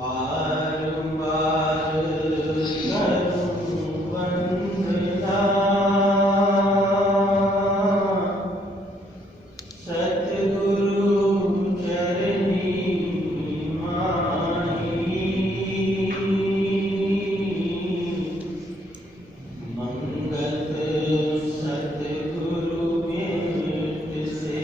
बारंबार करूं वंदना सतगुरु चरनी माही। मंगत सतगुरु भेंट से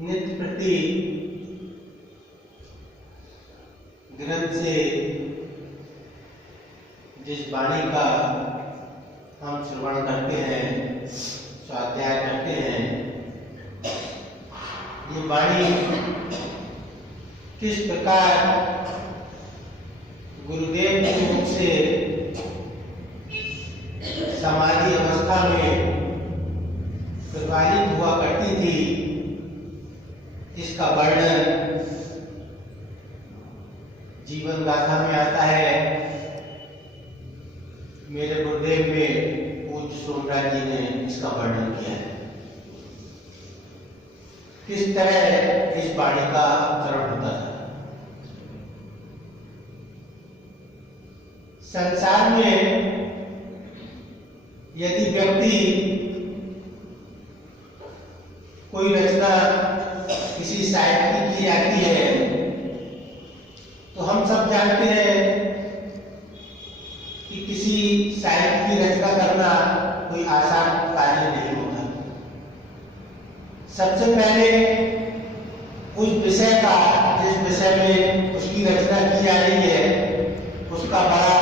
नित्य प्रति ग्रंथ से जिस वाणी का हम श्रवण करते हैं, स्वाध्याय करते हैं, ये वाणी किस प्रकार गुरुदेव के मुख से समाधि अवस्था में प्रकाशित हुआ करती थी, इसका वर्णन जीवन गाथा में आता है। मेरे गुरुदेव में पूज्य सोमराज जी ने इसका वर्णन किया है। किस तरह इस वाणी का अवतरण होता था। संसार में यदि व्यक्ति कोई रचना किसी साहित्य की जाती है तो हम सब जानते हैं कि किसी साहित्य की रचना करना कोई आसान कार्य नहीं होता। सबसे पहले उस विषय का, जिस विषय में उसकी रचना की जा रही है, उसका बड़ा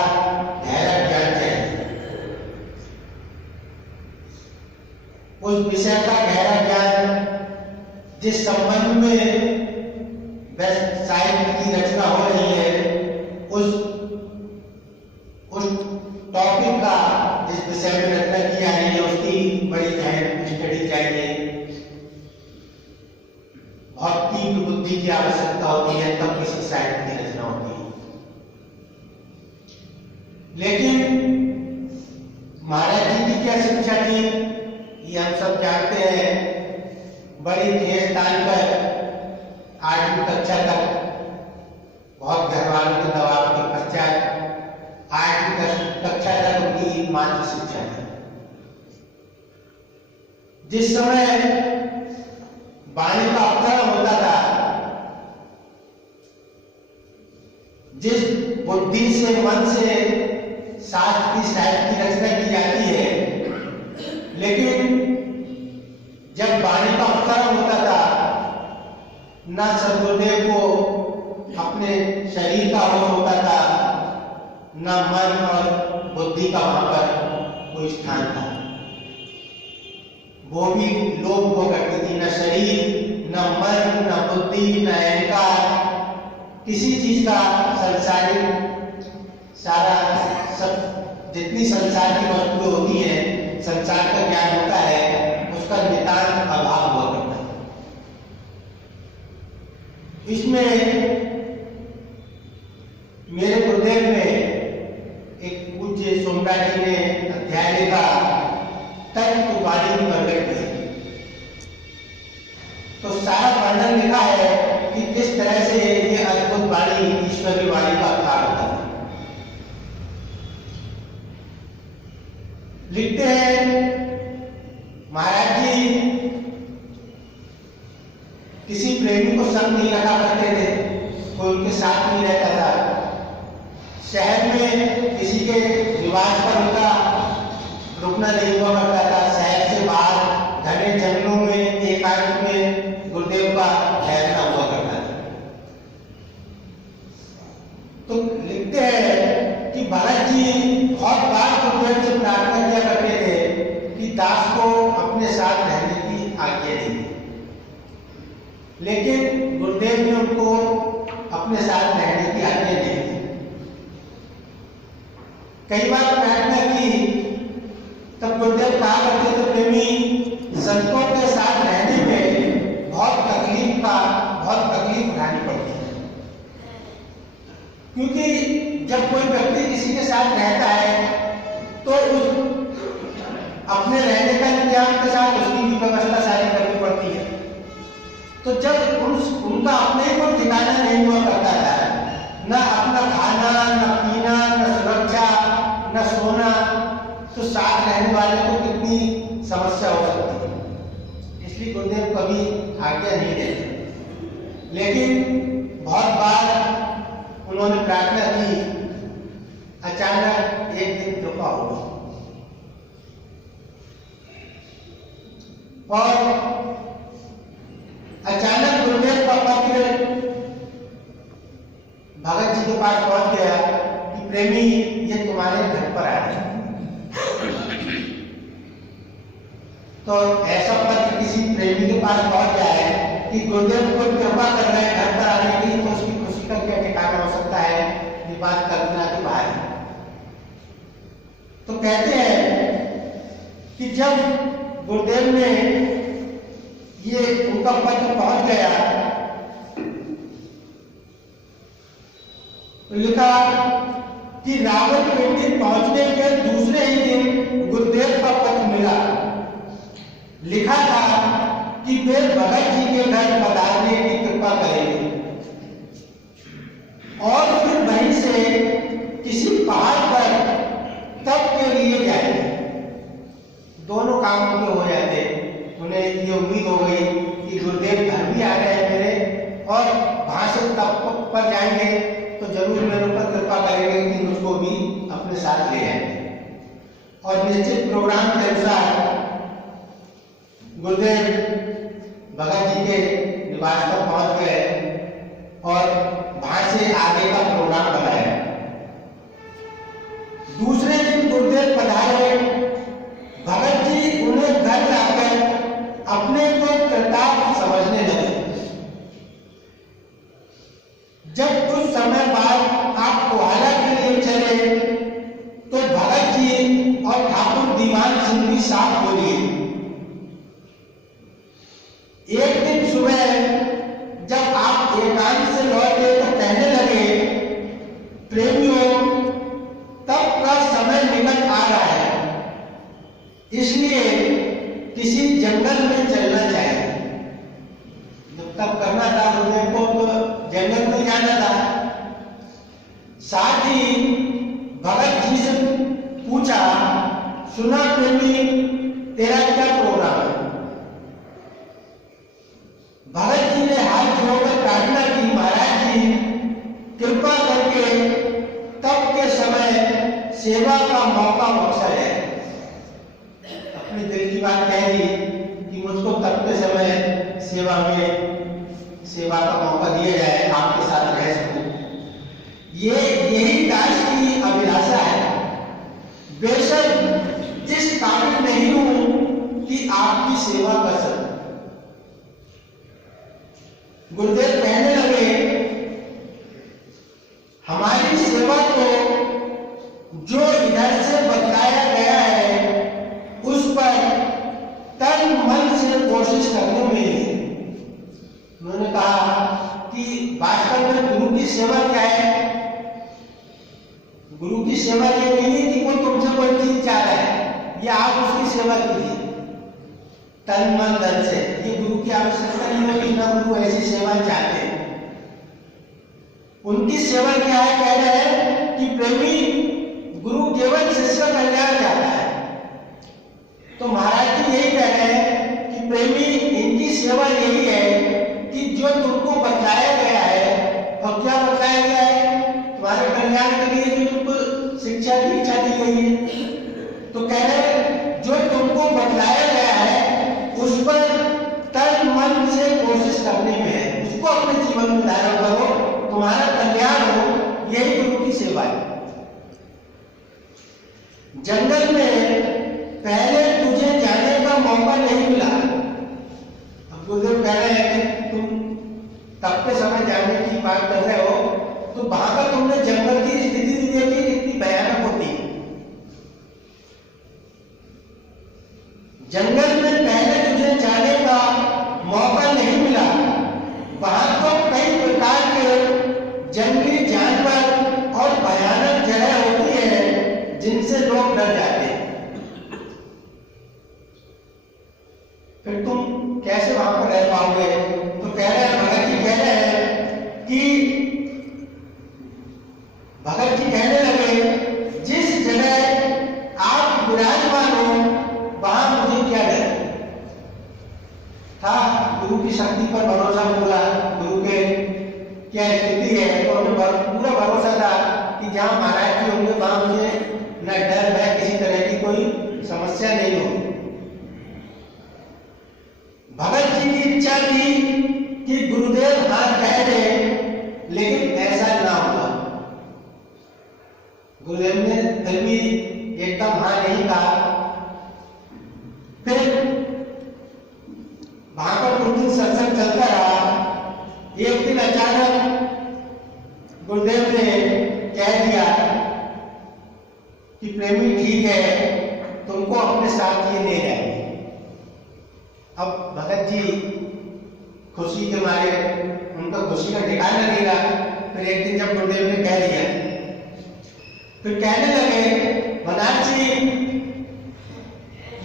गहरा ज्ञान चाहिए। उस विषय का गहरा ज्ञान जिस संबंध में साहित्य की रचना हो रही है, उस टॉपिक का, जिस विषय में रचना की जा रही है, उसकी बड़ी गहन स्टडी चाहिए। बहुत तीव्र बुद्धि की आवश्यकता होती है, तब किसी साहित्य की रचना होती है। लेकिन महाराज जी की क्या शिक्षा थी, ये हम सब जानते हैं। बड़ी धीरे स्थान पर 8वीं कक्षा तक बहुत घर वालों के दबाव के पश्चात 8वीं कक्षा तक उनकी मात्र शिक्षा थी। जिस समय वाणी का अवतरण होता था, जिस बुद्धि से, मन से शास्त्र की, साहित्य की रचना की जाती है, लेकिन जब वाणी का अवतरण होता था, न सद्गुरुदेव को अपने शरीर का होश होता था, न मन और बुद्धि का वहां पर कोई स्थान था। वो भी लोप हो करती थी। न शरीर, न मन, न बुद्धि, न अहंकार, किसी चीज का संसारिक, सारा सब जितनी संसार की वस्तुएं होती हैं, संसार का ज्ञान होता है, उसका नितांत अभाव हुआ करता है। इसमें मेरे गुरुदेव में एक पूज्य सोमराज जी ने अध्याय लिखा, तत्व वाणी की वर्णन की। तो सारा वर्णन लिखा है कि किस तरह से ये अद्भुत वाणी, ईश्वर की वाणी का अवतार होता है। लिखते हैं महाराज जी किसी प्रेमी को संग नहीं रखा करते थे, कोई उनके साथ नहीं रहता था। शहर में किसी के निवास पर उनका रुकना नहीं हुआ करता था। शहर से बाहर लेकिन गुरुदेव ने उनको अपने साथ रहने की आज्ञा नहीं दी। कई बार प्रार्थना की, तब गुरुदेव कहा करते थे प्रेमी संतों के साथ रहने में बहुत तकलीफ उठानी पड़ती है, क्योंकि जब कोई व्यक्ति किसी के साथ रहता है तो उस अपने रहने का इंतजाम के साथ उसकी भी व्यवस्था सारी करनी पड़ती है। तो जब उनका अपने ही कोई ठिकाना नहीं हुआ करता था, न अपना खाना, न पीना, न सुरक्षा, न सोना, तो साथ रहने वाले को कितनी समस्या हो सकती है। इसलिए गुरुदेव कभी आज्ञा नहीं देते, लेकिन बहुत बार उन्होंने प्रार्थना की, अचानक एक दिन कृपा हुई और अचानक गुरुदेव का पत्र भगत जी के पास पहुंच गया कि प्रेमी ये तुम्हारे घर पर आ गए। तो ऐसा पत्र किसी प्रेमी के पास पहुंच जाए कि गुरुदेव को कृपा कर रहे हैं घर पर आने की, तो उसकी खुशी का क्या ठिकाना हो सकता है, ये बात कल्पना के बाहर है। तो कहते हैं कि जब गुरुदेव ने ये उनका पत्र पहुंच गया तो लिखा कि रावलपिंडी पहुंचने के दूसरे ही दिन गुरुदेव का पत्र मिला। लिखा था कि वे भगत जी के घर पधारने की कृपा करेंगे और फिर वहीं से किसी पहाड़ पर तप के लिए जाएंगे। दोनों काम उनके हो जाते। उन्हें ये उम्मीद हो गई कि गुरुदेव घर भी आ रहे हैं मेरे, और वहां से तप पर जाएंगे तो जरूर मेरे ऊपर कृपा करेंगे कि मुझको भी अपने साथ ले जाएंगे। और निश्चित प्रोग्राम के अनुसार गुरुदेव भगत जी के निवास पर पहुंच गए और वहां से आगे का प्रोग्राम बनाया। दूसरे दिन गुरुदेव पधारे। भगत जी उन्हें घर लाकर अपने को कृतार्थ समझने लगे। जब कुछ समय बाद आप कोहाना के लिए चले तो भगत जी और ठाकुर दीवान सिंह भी साथ हो लिए। एक दिन सुबह जब आप एकांत से लौटे तो कहने लगे, प्रेमियों तब का समय निकट आ रहा है, इसलिए किसी जंगल में चलना चाहिए। जब तब करना था गुरुदेव को तो जंगल में जाना था। साथ ही भगत जी से पूछा, सुना प्रेमी तेरा क्या प्रोग्राम है? भगत जी ने हाथ जोड़कर प्रार्थना की, महाराज जी कृपा करके तब के समय सेवा का मौका बख्शा जाए। अपने दिल की बात कह दी कि मुझको तब के समय सेवा का मौका दिया जाए, आपके साथ रह सकूं। यही दास की अभिलाषा है। बेशक इस काबिल नहीं हूं कि आपकी सेवा कर सकूं। गुरुदेव कहने लगे, हमारी सेवा तो जो इधर से बताया गया है उस पर तन मन से कोशिश करने में है। उन्होंने कहा कि वास्तव में गुरु की सेवा क्या है? गुरु की सेवा ये नहीं है कि कोई तुमसे कोई चीज चाह रहा है, ये आप उसकी सेवा कीजिए तन मन धन से। ये गुरु की आवश्यकता नहीं होगी, ना गुरु ऐसी सेवा चाहते हैं। उनकी सेवा क्या है? कह रहे हैं कि प्रेमी गुरु केवल शिष्य का कल्याण चाहता है। तो महाराज जी यही कह रहे हैं कि प्रेमी इनकी सेवा यही है कि जो तुमको बताया गया है, और क्या बताया गया है? तुम्हारे कल्याण के लिए जो तुमको शिक्षा की इच्छा दी गई है। तो कह रहे जो तुमको बताया गया है उस पर तन मन से कोशिश करने में है, उसको अपने जीवन में धारण करो, तुम्हारा कल्याण हो, यही गुरु की सेवा है। जंगल में पहले तुझे जाने का मौका नहीं मिला। अब गुरुदेव कह रहे हैं कि तुम तब के समय जाने की बात कर रहे हो तो वहां पर तुमने जंगल की स्थिति भी देखी कितनी भयानक होती है। जंगल में पहले तुझे जाने का मौका नहीं मिला, वहां तो कई प्रकार के जंगली जानवर और भयानक जगह होती है जिनसे लोग डर जाते हैं। फिर तुम कैसे वहां पर रह पाओगे? तो कह रहे हैं, भगत जी कह रहे हैं कि भगत जी कहने लगे, जिस जगह आप विराजमान हो वहां मुझे क्या डर था। गुरु की शक्ति पर भरोसा बोला, गुरु के क्या स्थिति है तो हमें पूरा भरोसा था कि जहां महाराज जी होंगे वहां मुझे न डर है, किसी तरह की कोई समस्या नहीं होगी। भगत जी की इच्छा थी कि गुरुदेव हाँ कह रहे, लेकिन ऐसा ना हुआ। गुरुदेव ने फिर भी एकदम हाँ नहीं कहा। फिर वहां पर कुछ दिन सत्संग चलता रहा। एक दिन अचानक गुरुदेव ने कह दिया कि प्रेमी ठीक है, तुमको अपने साथ ये ले जाएंगे। अब भगत जी खुशी के मारे उनका खुशी का ठिकाना नहीं रहा। फिर एक दिन जब गुरुदेव ने कह दिया, फिर कहने लगे, महाराज जी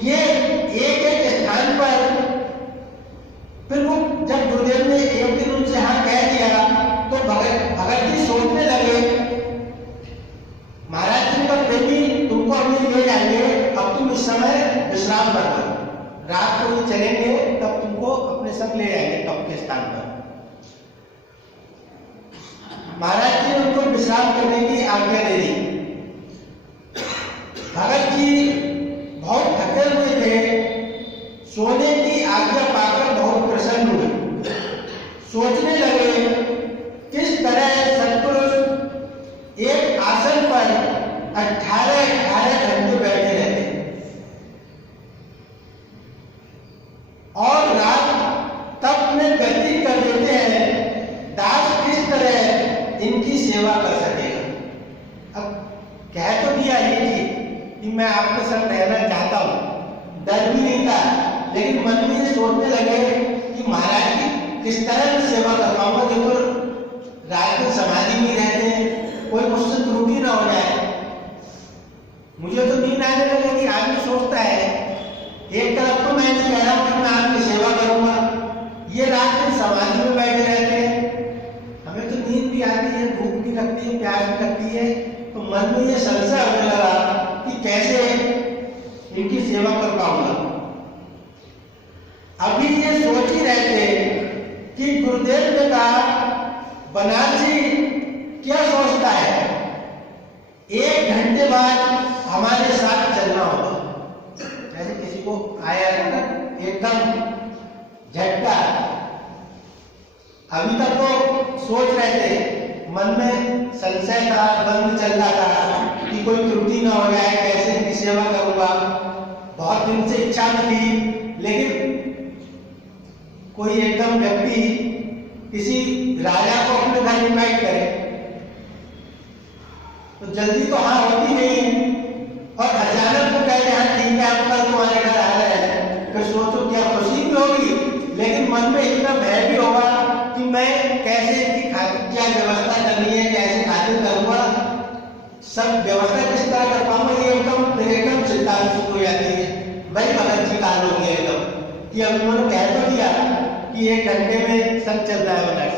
ये एक एक स्थान पर। फिर वो जब गुरुदेव ने एक दिन उनसे हाँ कह दिया तो भगत जी सोचने लगे, महाराज जी का प्रेमी तुमको अभी ले जाएंगे, अब तुम इस समय विश्राम कर लो, रात को ये चलेंगे तब तुमको अपने संग ले जाएंगे तब के स्थान पर। महाराज जी ने उनको विश्राम करने की आज्ञा दे दी। भगत जी बहुत थके हुए थे, सोने की आज्ञा पाकर बहुत प्रसन्न हुए। सोचने लगे किस तरह सत्पुरुष एक आसन पर 18 घंटे बैठे रहते और रात तप में व्यतीत कर देते हैं, दास किस तरह इनकी सेवा कर सकेगा। अब कह तो दिया ये चीज कि मैं आपके साथ रहना चाहता हूं, डर भी नहीं था, लेकिन मन में ये सोचने लगे कि महाराज की किस तरह से सेवा कर पाऊंगा। देखो रात को समाधि में रहते हैं, कोई मुझसे त्रुटि ना हो जाए। मुझे तो नींद आने लगे कि आदमी सोचता है, एक तरफ तो मैं कह रहा हूं कि मैं आपकी सेवा करूंगा, ये रात दिन समाधि में बैठे रहते हैं, हमें तो नींद भी आती है, भूख भी लगती है, प्यास भी लगती है। तो मन में ये संशय होने लगा कि कैसे इनकी सेवा कर पाऊंगा। अभी ये सोच ही रहे थे कि गुरुदेव ने कहा, बनारसी क्या सोचता है, 1 घंटे बाद हमारे साथ चलना होगा। जैसे किसी को आया था एकदम झटका। अभी तक तो सोच रहे थे, मन में संशय था, द्वंद चल रहा था कि कोई त्रुटि ना हो जाए, कैसे इनकी सेवा करूंगा। बहुत दिन से इच्छा भी थी, लेकिन कोई एकदम व्यक्ति किसी राजा को अपने घर इनवाइट करे तो जल्दी तो हाँ होती नहीं, और अचानक वो कहते हैं ठीक है हम कल तुम्हारे घर आ रहे हैं। फिर सोचो क्या खुशी भी होगी, लेकिन मन में इतना भय भी होगा कि मैं कैसे इनकी क्या व्यवस्था करनी है, कैसे खातिर करूंगा, सब व्यवस्था किस तरह कर पाऊंगा। ये एकदम चिंता शुरू हो जाती है। भाई भगत जी काल हो गया एकदम कि अब उन्होंने कह तो दिया कि 1 घंटे में सब चल रहा है बनारस।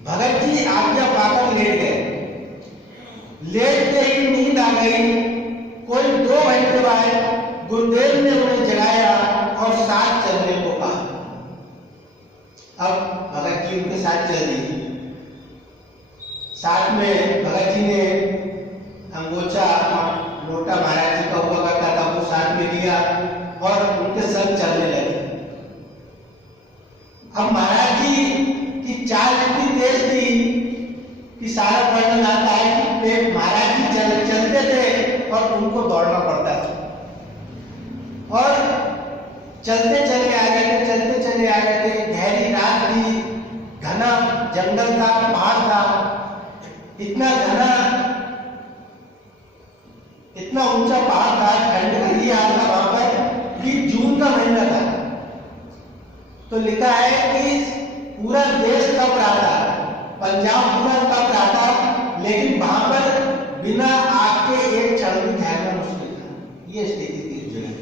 भगत जी आज्ञा पाकर लेट गए। लेटते ही नींद आ गई। कोई 2 घंटे बाद गुरुदेव ने उन्हें जगाया और साथ चलने को कहा। अब भगत जी उनके साथ चल दी। साथ में भगत जी ने अंगोछा लोटा महाराज जी का हुआ करता था वो साथ में दिया और उनके संग चलने लगे। अब महाराज जी की चाल इतनी तेज थी कि सारा वर्णन आता है कि महाराज जी चलते थे और उनको दौड़ना पड़ता था। और चलते चले आ गए थे, चलते चले आ गए थे। गहरी रात थी, घना जंगल था, पहाड़ था, इतना घना, इतना ऊंचा पहाड़ था, ठंड का ये हाल था वहां पर कि जून का महीना था। तो लिखा है कि पूरा देश कप रहा था, पंजाब पूरा कप रहा था, लेकिन वहां पर बिना आग के एक क्षण भी ठहरना मुश्किल था। ये स्थिति थी उस जगह।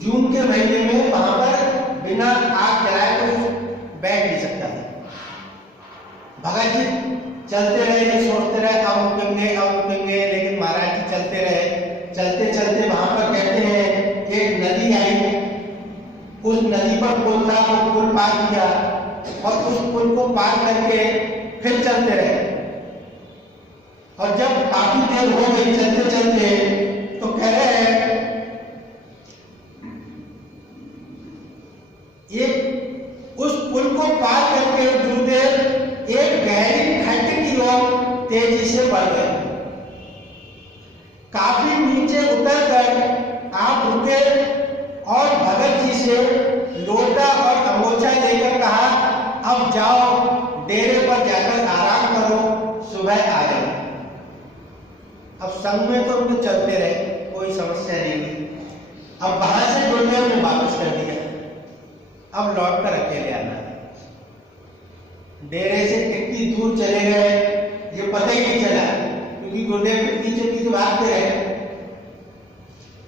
जून के महीने में वहां पर बिना आग जलाए कोई बैठ नहीं सकता था। भगत जी चलते रहे, ये सोचते रहे अब रुकेंगे, लेकिन महाराज जी चलते रहे। चलते चलते वहां पर कहते हैं एक नदी आई, उस नदी पर पुल था, वो पुल पार किया और उस पुल को पार करके फिर चलते रहे। और जब काफी देर हो गई चलते चलते, तो कह रहे हैं एक उस पुल को पार करके गुरुदेव एक गहरी खड्ड की ओर तेजी से बढ़ गए। काफी नीचे उतरकर आप रुके और भगत जी से लोटा और अंगोछा लेकर कहा, अब जाओ डेरे पर जाकर आराम करो, सुबह आ जाओ। अब संग में तो उनको चलते रहे, कोई समस्या नहीं हुई। अब वहां से गुरुदेव ने वापस कर दिया, अब लौट कर अकेले आना। डेरे से कितनी दूर चले गए ये पता ही नहीं चला, क्योंकि गुरुदेव के पीछे पीछे भागते रहे।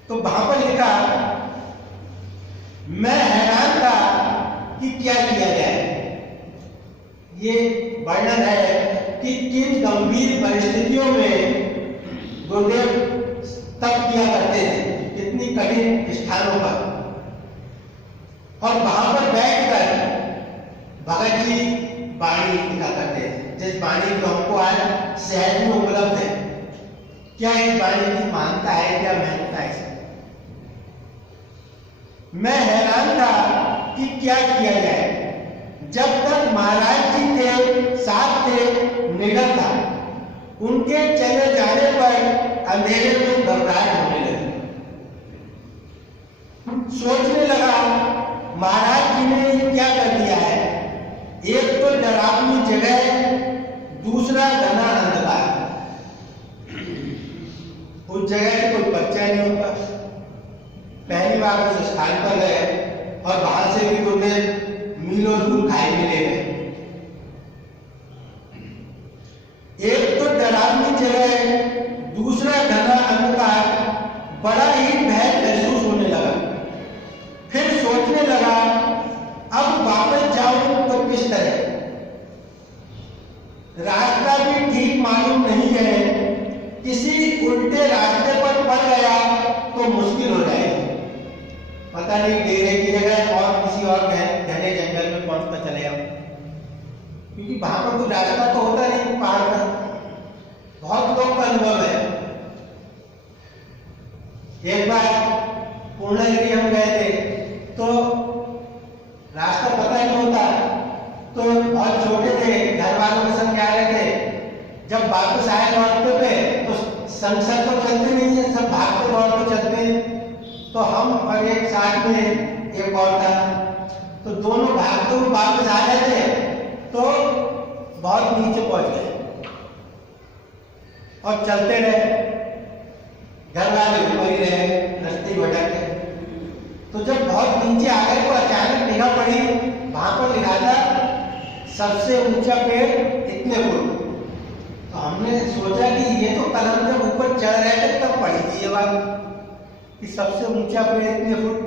तो वहां पर लिखा, मैं हैरान था कि क्या किया जाए। ये वर्णन है कि किन गंभीर परिस्थितियों में गुरुदेव तप किया करते थे, कितनी कठिन स्थानों पर। और वहां पर बैठकर भगत जी वाणी लिखा करते थे, जिस वाणी को हमको आज सहज में उपलब्ध है। क्या इस वाणी की मान्यता है, क्या महत्ता है? मैं हैरान था कि क्या किया जाए। जब तक महाराज जी थे, साथ थे, निडर था। उनके चले जाने पर अंधेरे में घबराहट होने लगी। सोचने लगा, महाराज जी ने ये क्या कर दिया है। एक तो डरावनी जगह, दूसरा घना अंधकार। उस जगह से कोई बच्चा नहीं होता। पहली बार उस स्थान पर गए और वहां से भी गुरुदेव मीलों दूर खाई में ले गए। एक तो डरावनी जगह, दूसरा घना अंधकार, बड़ा ही भय महसूस होने लगा। फिर सोचने लगा, अब वापस जाऊं तो किस तरह। रास्ता भी ठीक मालूम नहीं है, किसी उल्टे रास्ते पर पड़ गया तो मुश्किल हो जाएगी। पता नहीं डेरे की जगह और किसी और घने जंगल में पहुंचकर चले जाओ, क्योंकि वहां पर कोई रास्ता तो होता नहीं पहाड़ पर। बहुत लोग का अनुभव है। एक बार पूर्णगिरी हम गए थे, तो रास्ता पता नहीं होता, तो बहुत छोटे थे, घर वालों के संग जा रहे थे। जब वापस आए लौटते पे तो संग तो चलते नहीं है, सब भागते दौड़ते चलते। तो हम और एक साथ में एक और था, तो दोनों भागते हुए वापस आ रहे थे, तो बहुत नीचे पहुंच गए और चलते रहे। घर वाले ऊपर ही रहे, रास्ते भटक गए। तो जब बहुत नीचे आ गए तो अचानक निगाह पड़ी, वहां पर लिखा था सबसे ऊंचा पेड़ इतने फुट। तो हमने सोचा कि ये तो कल हम जब ऊपर चढ़ रहे थे तब पड़ी थी ये बात कि सबसे ऊंचा पेड़ इतने फुट।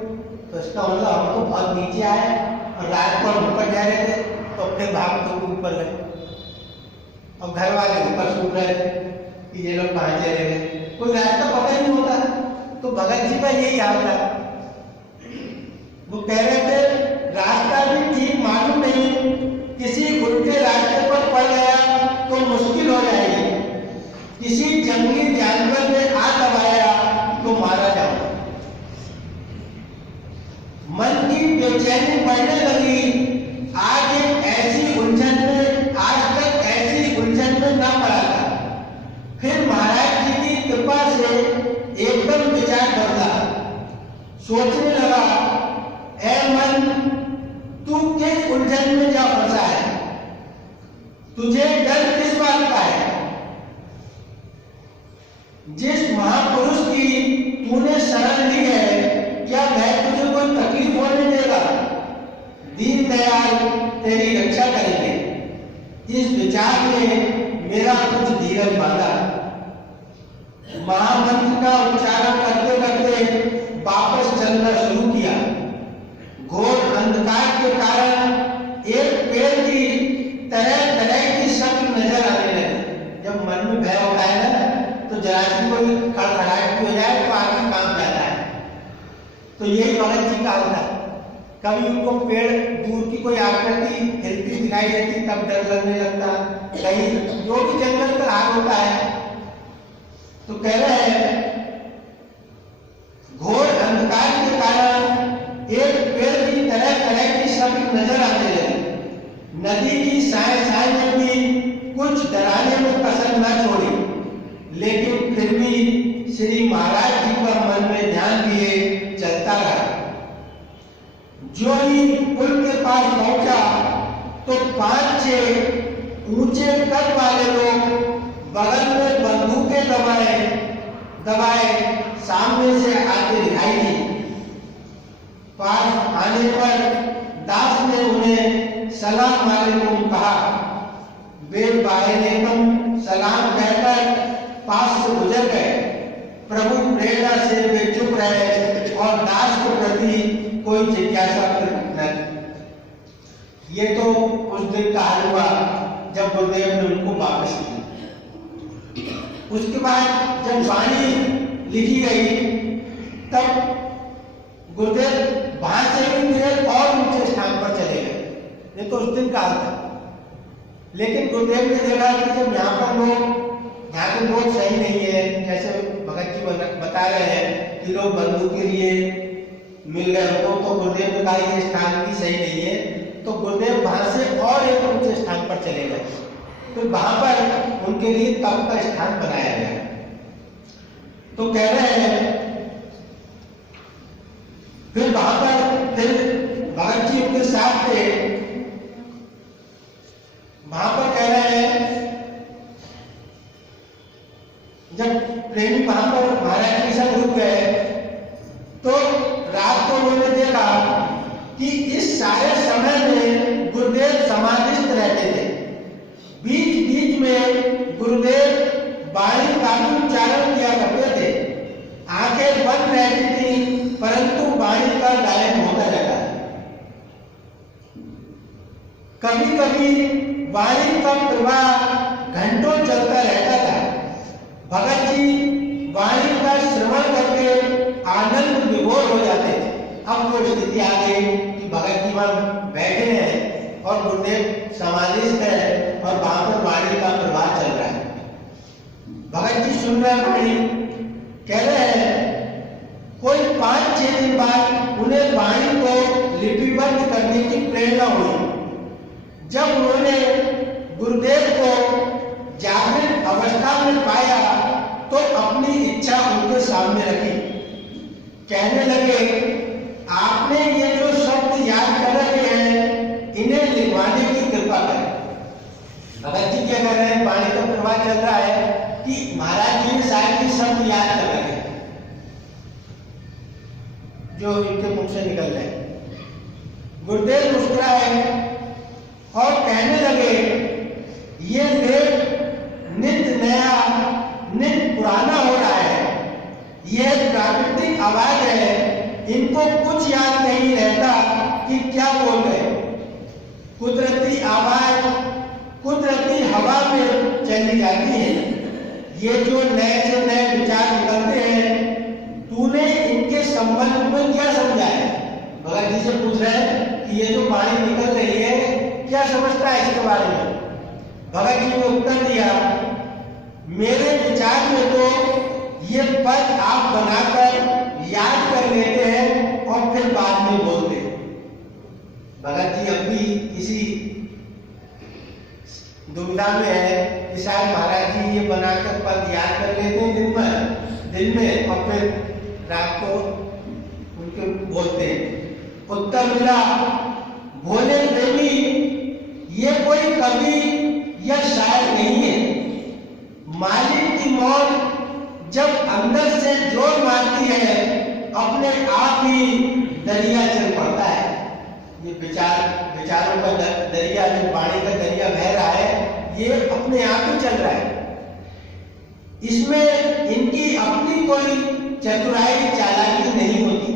तो इसका मतलब हम तो बहुत नीचे आए और रात को हम ऊपर जा रहे थे, तो अपने भागते हुए ऊपर गए और घर वाले ऊपर सूख रहे थे कि ये लोग कहाँ चले गए, कोई रास्ता पता नहीं होता। तो भगत जी का यही हाल था। वो कह रहे थे रास्ता भी ठीक मालूम नहीं, किसी उल्टे रास्ते पर पड़ गया तो मुश्किल हो जाएगी। किसी जंगली जानवर ने आ दबाया तो मारा जाऊंगा। मन की बेचैनी बढ़ने लगी। आज एक ऐसी उलझन में, आज तक ऐसी उलझन में ना पड़ा था। फिर महाराज जी की कृपा से एकदम विचार बदला। सोचने लगा, ऐ मन, तू किस उलझन में जा फंसा है? तुझे डर किस बात का है? जिस महापुरुष की तूने शरण ली है, क्या वह तुझे कोई तकलीफ होने देगा? दीनदयाल तेरी रक्षा करेंगे। इस विचार ने मेरा कुछ धीरज बांधा। महामंत्र का उच्चारण करते करते वापस चलना शुरू किया। घोर अंधकार के कारण एक पेड़ की तरह तरह की शक्ल नजर आने लगी। जब मन में भय होता है ना, तो जरा सी कोई खड़खड़ाहट हो जाए तो आदमी काम जाता है। तो यही भगत जी का हाल था। कभी उनको पेड़, दूर की कोई आकृति हिलती दिखाई देती, तब डर लगने लगता। कहीं जो भी जंगल का राग होता है, तो कह रहे हैं, घोर अंधकार के कारण एक पेड़ की तरह तरह की शक्ल नजर आने लगी। नदी की साए साए में भी कुछ डराने में कसर न छोड़ी, लेकिन फिर भी श्री महाराज जी पर मन में ध्यान दिए चलता रहा। जो ही पुल के पास पहुंचा तो 5-6 ऊंचे कद वाले लोग बगल में बंदूकें दबाए सामने से आते दिखाई दी। पास आने पर दास ने उन्हें सलाम वालेकुम कहा। वे वालेकुम सलाम कहकर पास से गुजर गए। प्रभु प्रेरणा से वे चुप रहे और दास के प्रति कोई जिज्ञासा न। ये तो उस दिन का हाल हुआ जब गुरुदेव ने उनको वापस किया। उसके बाद जब वाणी लिखी गई, तब गुरुदेव वहां से भी फिर और ऊंचे स्थान पर चले गए। ये तो उस दिन का हाल था। लेकिन गुरुदेव ने देखा कि जब यहाँ पर यहाँ के लोग सही नहीं है, जैसे भगत जी बता रहे हैं कि लोग बंदूक के लिए मिल गए उनको, तो गुरुदेव ने कहा ये स्थान भी सही नहीं है। तो गुरुदेव वहां से और एक ऊंचे स्थान पर चले गए। तो वहां पर उनके लिए तप का स्थान बनाया गया। तो कह रहे हैं, फिर वहां पर फिर भगत जी उनके साथ थे। वहां पर कह रहे हैं, जब प्रेमी वहां पर महाराज के साथ रुक गए, तो रात को उन्होंने देखा कि इस सारे समय में गुरुदेव समाधिस्थ रहते थे। बीच बीच में गुरुदेव वाणी का भी उच्चारण किया करते थे। आंखें बंद रहती थी, परंतु वाणी का गायन होता रहता है। कभी कभी वाणी का प्रवाह घंटों चलता रहता था। भगत जी वाणी का श्रवण करके आनंद विभोर हो जाते थे। अब वो स्थिति आ गई कि भगत जी वहां बैठे हैं और गुरुदेव समाधिस्थ है और वहां पर वाणी का प्रवाह चल रहा है। भगत जी सुन रहे हैं वाणी, कह रहे हैं, कोई 5-6 दिन बाद उन्हें वाणी को लिपिबद्ध करने की प्रेरणा हुई। जब उन्होंने गुरुदेव को जागृत अवस्था में पाया तो अपनी इच्छा उनके सामने रखी। कहने लगे, आपने ये जो शब्द याद कर रहे हैं, इन्हें लिखवाने की कृपा करें। भगत जी क्या कर रहे हैं, वाणी का प्रवाह चल रहा है कि महाराज जी ने शायद ये शब्द याद कर रहे हैं जो इनके मुख से निकल रहे हैं। गुरुदेव मुस्कुराए और कहने लगे, ये लेख नित्य नया नित्य पुराना हो रहा है। यह प्राकृतिक आवाज है, इनको कुछ याद नहीं रहता कि क्या बोल गए। कुदरती आवाज कुदरती हवा में चली जाती है। ये जो नए से नए विचार निकलते हैं, तूने इनके संबंध में क्या समझा है? भगत जी से पूछ रहे हैं कि ये जो वाणी निकल रही है, क्या समझता है इसके बारे में? भगत जी ने उत्तर दिया, मेरे विचार में तो ये पद आप बनाकर याद कर लेते हैं और फिर बाद में बोलते हैं। भगत जी अब भी इसी दुविधा में है कि शायद महाराज जी ये बनाकर पद याद कर लेते हैं दिन में और फिर रात को उनके बोलते हैं। उत्तर मिला, भोले प्रेमी ये कोई कवि या शायर नहीं है। मालिक की मौत जब अंदर से जोर मारती है अपने आप ही दरिया चल पड़ता है। ये विचारों का दरिया, जो पानी का दरिया बह रहा है, ये अपने आप ही चल रहा है। इसमें इनकी अपनी कोई चतुराई चालाकी नहीं होती।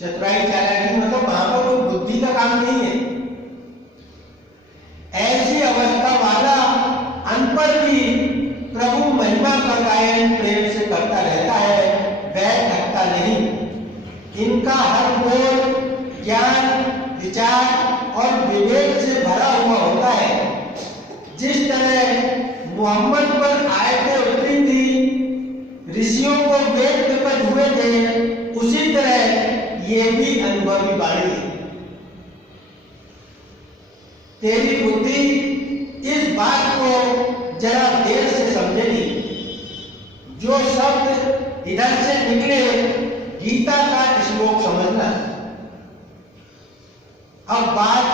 चतुराई चालाकी मतलब वहां पर कोई बुद्धि का काम नहीं है। ऐसी अवस्था वाला अनपढ़ भी प्रभु महिमा का गायन प्रेम से करता रहता है, वह थकता नहीं। इनका हर बोल ज्ञान, विचार और विवेक से भरा हुआ होता है। जिस तरह मोहम्मद पर आयतें उतरी थी, ऋषियों को वेद प्रकट हुए थे, उसी तरह ये भी अनुभवी वाणी है। तेरी बुद्धि इस बात को जरा देर से समझेगी। जो शब्द इधर से निकले, गीता का श्लोक समझना। अब बात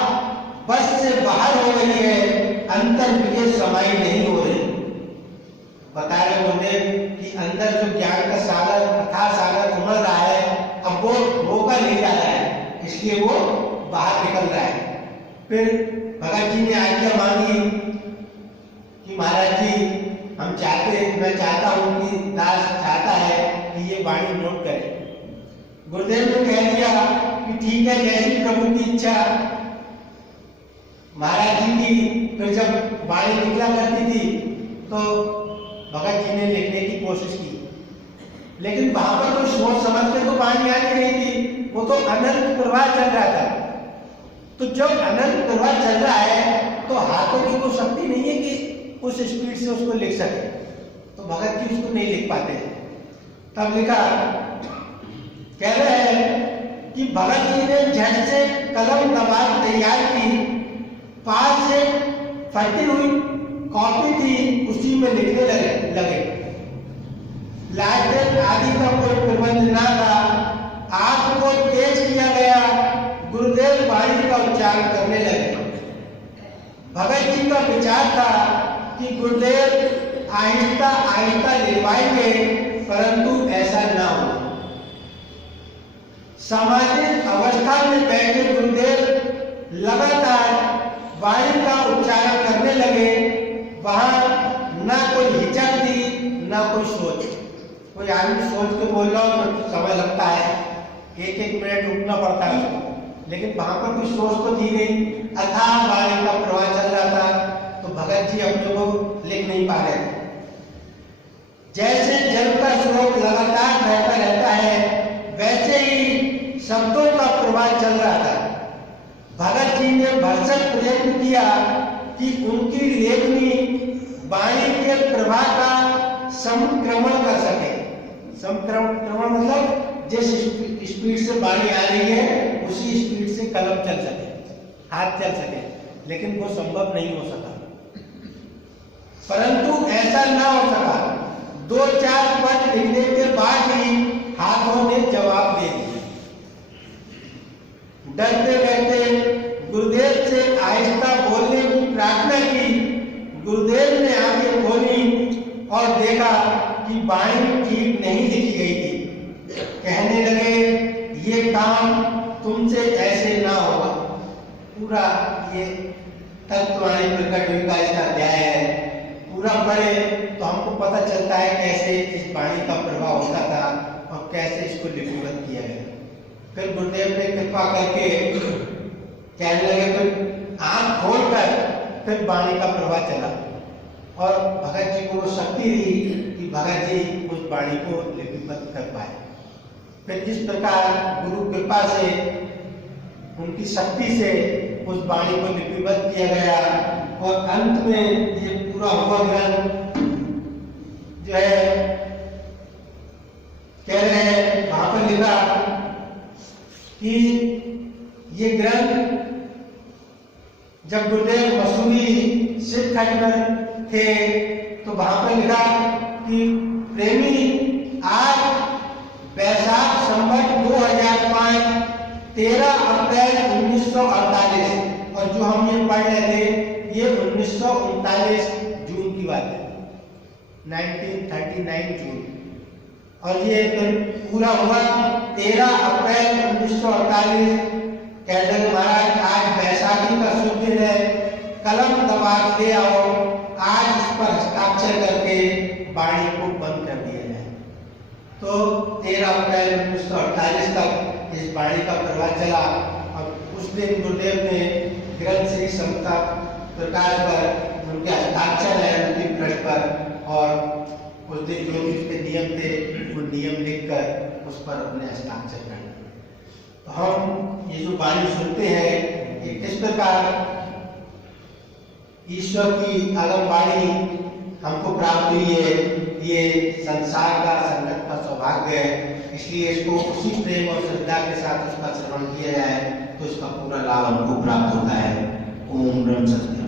बस से बाहर हो गई है, अंतर विवेक समाई नहीं हो रही। बता रहे होंगे कि अंदर जो ज्ञान का सागर, कथा सागर उमड़ रहा है, अब वो रोका नहीं जा रहा है, इसलिए वो बाहर निकल रहा है। फिर भगत जी ने आज्ञा मांगी कि महाराज जी, मैं चाहता हूं कि दास चाहता है कि ये वाणी नोट करे। गुरुदेव ने कह दिया कि ठीक है, जैसी प्रभु की इच्छा। महाराज जी की फिर जब वाणी निकला करती थी तो भगत जी ने लिखने की कोशिश की, लेकिन वहां पर कोई सोच समझ के तो वाणी आ नहीं थी, वो तो अनंत प्रवाह चल रहा था। तो जब अनंत प्रवाह चल रहा है तो हाथों की कोई शक्ति नहीं है कि उस स्पीड से उसको लिख सके, तो भगत जी उसको नहीं लिख पाते। तब लिखा, कह रहे हैं कि भगत जी ने झट से कलम दबार तैयार की, पास से फटी हुई कॉपी थी, उसी में लिखने लगे। लालटेन आदि का कोई प्रबंध ना था। आंख को तेज किया गया, गुरुदेव वाणी का उच्चारण करने लगे। भगत जी का विचार था कि गुरुदेव आहिस्ता आहिस्ता लिखवाएंगे, परंतु ऐसा ना हो। सामाजिक अवस्था में बैठे गुरुदेव लगातार वाणी का उच्चारण करने लगे। वहां ना कोई हिचक थी, ना कोई सोच। कोई आदमी सोच के बोल रहा हो तो समय लगता है, एक मिनट रुकना पड़ता है उसको, लेकिन वहां पर कोई सोच तो थी नहीं। अथाह वाणी का प्रवाह चल रहा था, तो भगत जी अपने को लिख नहीं पा रहे थे। जैसे जल का स्रोत लगातार बहता रहता है, वैसे ही शब्दों का प्रवाह चल रहा था। भगत जी ने भरसक प्रयत्न किया कि उनकी लेखनी वाणी के प्रवाह का संक्रमण कर सके। संक्रमण मतलब जिस स्पीड से वाणी आ रही है, उसी स्पीड से कलम चल सके, हाथ चल सके, लेकिन वो संभव नहीं हो सका। परंतु ऐसा ना हो सका। 2-4 पद लिखने के बाद ही हाथों ने जवाब दे दिया। डरते डरते गुरुदेव से आहिस्ता बोलने की प्रार्थना की। गुरुदेव ने आंखें खोली और देखा कि वाणी ठीक नहीं लिखी गई थी। कहने लगे, ये काम तुमसे ऐसे ना होगा। पूरा ये तत्ववाणी प्रकट हुई का इसका अध्याय है। पूरा पढ़े तो हमको पता चलता है कैसे इस वाणी का प्रभाव होता था और कैसे इसको लिपिबद्ध किया गया। फिर गुरुदेव ने कृपा करके कहने लगे, फिर आंख खोलकर फिर वाणी का प्रवाह चला और भगत जी को वो शक्ति दी कि भगत जी उस वाणी को लिपिबद्ध कर पाए। फिर इस प्रकार गुरु कृपा से, उनकी शक्ति से उस वाणी को लिपिबद्ध किया गया और अंत में ये पूरा हुआ ग्रंथ जो है, कह रहे हैं वहां पर लिखा कि ये ग्रंथ जब गुरुदेव मसूरी सिद्ध खंड में थे तो वहां पर लिखा कि प्रेमी आज वैशाख संवत 2005 13 अप्रैल 1948 और जो हम ये पढ़ रहे थे ये 1939 जून की बात है, 1939 जून। और ये पूरा हुआ 13 अप्रैल 1948। कहते हैं महाराज आज बैसाखी का शुभ दिन है, कलम दबा के ले आओ, आज इस पर हस्ताक्षर करके वाणी को बंद कर दिया जाए। तो 13 अप्रैल 1948 तक इस वाणी का प्रवाह चला। और उस दिन गुरुदेव ने ग्रंथ श्री समता प्रकाश पर उनके हस्ताक्षर है उनकी पृष्ठ पर, और उस दिन जो भी उसके नियम थे वो नियम लिखकर उस पर अपने हस्ताक्षर करना। तो हम ये जो वाणी सुनते हैं ये किस प्रकार ईश्वर की अगम वाणी हमको प्राप्त हुई है, ये संसार का संगत का सौभाग्य है। इसलिए इसको उसी प्रेम और श्रद्धा के साथ उसका श्रवण किया जाए तो इसका पूरा लाभ हमको प्राप्त होता है। ओम ब्रह्म सत्य।